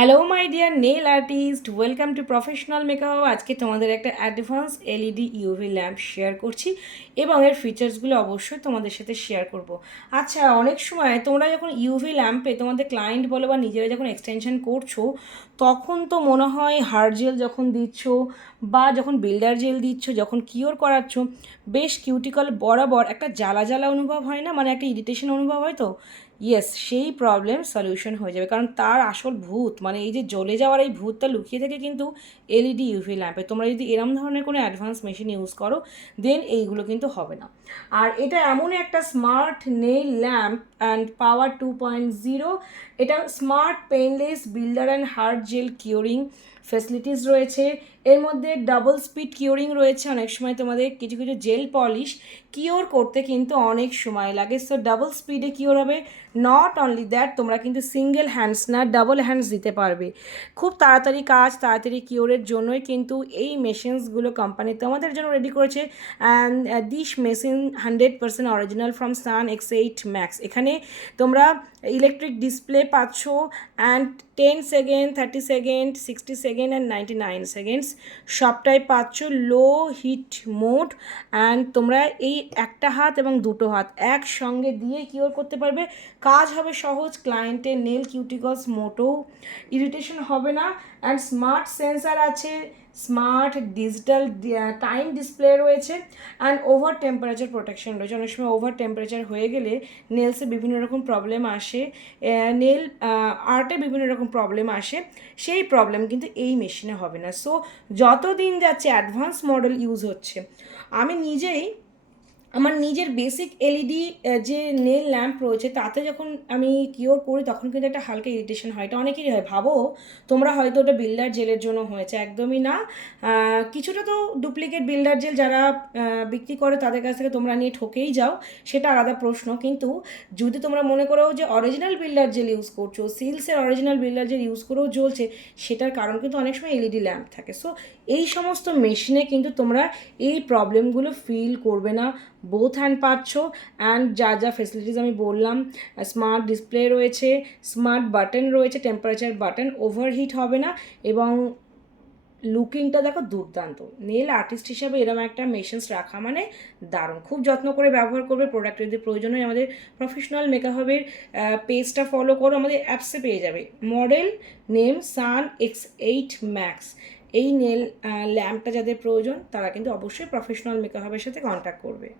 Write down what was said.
Hello my dear nail artist, welcome to professional makeup. আজকে তোমাদের একটা advance LED UV lamp share করছি এবং এর ফিচার্সগুলো অবশ্যই তোমাদের সাথে শেয়ার করব। আচ্ছা, অনেক সময় তোমরা যখন ইউভি ল্যাম্পে তোমাদের ক্লায়েন্ট বলো বা নিজেরা যখন এক্সটেনশন করছো, তখন তো মনে হয় হার্ড জেল যখন দিচ্ছ বা যখন বিল্ডার জেল দিচ্ছ, যখন কিওর করাচ্ছ, বেশ কিউটিকল বরাবর একটা জ্বালা জ্বালা অনুভব হয় না, মানে একটা ইরিটেশন অনুভব হয়। তো ইয়েস, সেই প্রবলেম সলিউশন হয়ে যাবে, কারণ তার আসল ভূত, মানে এই যে জ্বলে যাওয়ার এই ভূতটা লুকিয়ে থাকে কিন্তু এলইডি ইউভি ল্যাম্পে। তোমরা যদি এরম ধরনের কোনো অ্যাডভান্স মেশিন ইউজ করো, দেন এইগুলো কিন্তু হবে না। আর এটা এমন একটা smart nail lamp and power 2.0। এটা smart painless builder and hard gel curing facilities রয়েছে। এর মধ্যে ডাবল স্পিড কিওরিং রয়েছে। অনেক সময় তোমাদের কিছু কিছু জেল পলিশ কিওর করতে কিন্তু অনেক সময় লাগে, সো ডাবল স্পিডে কিওর হবে। নট অনলি দ্যাট, তোমরা কিন্তু সিঙ্গেল হ্যান্ডস না ডাবল হ্যান্ডস দিতে পারবে। খুব তাড়াতাড়ি কাজ, তাড়াতাড়ি কিওরের জন্যই কিন্তু এই মেশিনসগুলো কোম্পানি তোমাদের জন্য রেডি করেছে। And this machine 100% original from sun X8 Max। এখানে তোমরা ইলেকট্রিক ডিসপ্লে পাচ্ছ and 10 second, 30 second, 60 second and 99 seconds সবটাই পাচ্ছ। লো হিট মোড অ্যান্ড তোমরা এই একটা হাত এবং দুটো হাত একসঙ্গে দিয়ে কিওর করতে পারবে। কাজ হবে সহজ, ক্লায়েন্টের নেল কিউটিকলস মোটেও ইরিটেশন হবে না। অ্যান্ড স্মার্ট সেন্সার আছে, স্মার্ট ডিজিটাল টাইম ডিসপ্লে রয়েছে অ্যান্ড ওভার টেম্পারেচার প্রোটেকশন রয়েছে। অনেক সময় ওভার টেম্পারেচার হয়ে গেলে নেলসে বিভিন্ন রকম প্রবলেম আসে, নেল আর্টে বিভিন্ন রকম প্রবলেম আসে, সেই প্রবলেম কিন্তু এই মেশিনে হবে না। সো যত দিন যাচ্ছে অ্যাডভান্স মডেল ইউজ হচ্ছে। আমি নিজেই আমার নিজের বেসিক এলইডি যে নেল ল্যাম্প রয়েছে তাতে যখন আমি কিওর করি, তখন কিন্তু একটা হালকা ইরিটেশন হয়। এটা অনেকেরই হয়। ভাবো তোমরা হয়তো ওটা বিল্ডার জেলের জন্য হয়েছে, একদমই না। কিছুটা তো ডুপ্লিকেট বিল্ডার জেল যারা বিক্রি করে তাদের কাছ থেকে তোমরা নিয়ে ঠকেই যাও, সেটা আলাদা প্রশ্ন। কিন্তু যদি তোমরা মনে করো যে অরিজিনাল বিল্ডার জেল ইউজ করছো, সিলসের অরিজিনাল বিল্ডার জেল ইউজ করেও জ্বলছে, সেটার কারণ কিন্তু অনেক সময় এলইডি ল্যাম্প থাকে। সো এই সমস্ত মেশিনে কিন্তু তোমরা এই প্রবলেমগুলো ফিল করবে না। বোথ হ্যান্ড পাচ্ছ অ্যান্ড যা যা ফেসিলিটিস আমি বললাম, স্মার্ট ডিসপ্লে রয়েছে, স্মার্ট বাটন রয়েছে, টেম্পারেচার বাটন, ওভারহিট হবে না এবং লুকিংটা দেখো দুর্দান্ত। নেল আর্টিস্ট হিসাবে এরকম একটা মেশিনস রাখা মানে দারুণ। খুব যত্ন করে ব্যবহার করবে। প্রোডাক্ট যদি প্রয়োজন হয় আমাদের প্রফেশনাল মেকআপের পেজটা ফলো করো, আমাদের অ্যাপসে পেয়ে যাবে। মডেল নেম সান X8 Max। এই নেল ল্যাম্পটা যাদের প্রয়োজন তারা কিন্তু অবশ্যই প্রফেশনাল মেকআপের সাথে কন্ট্যাক্ট করবে।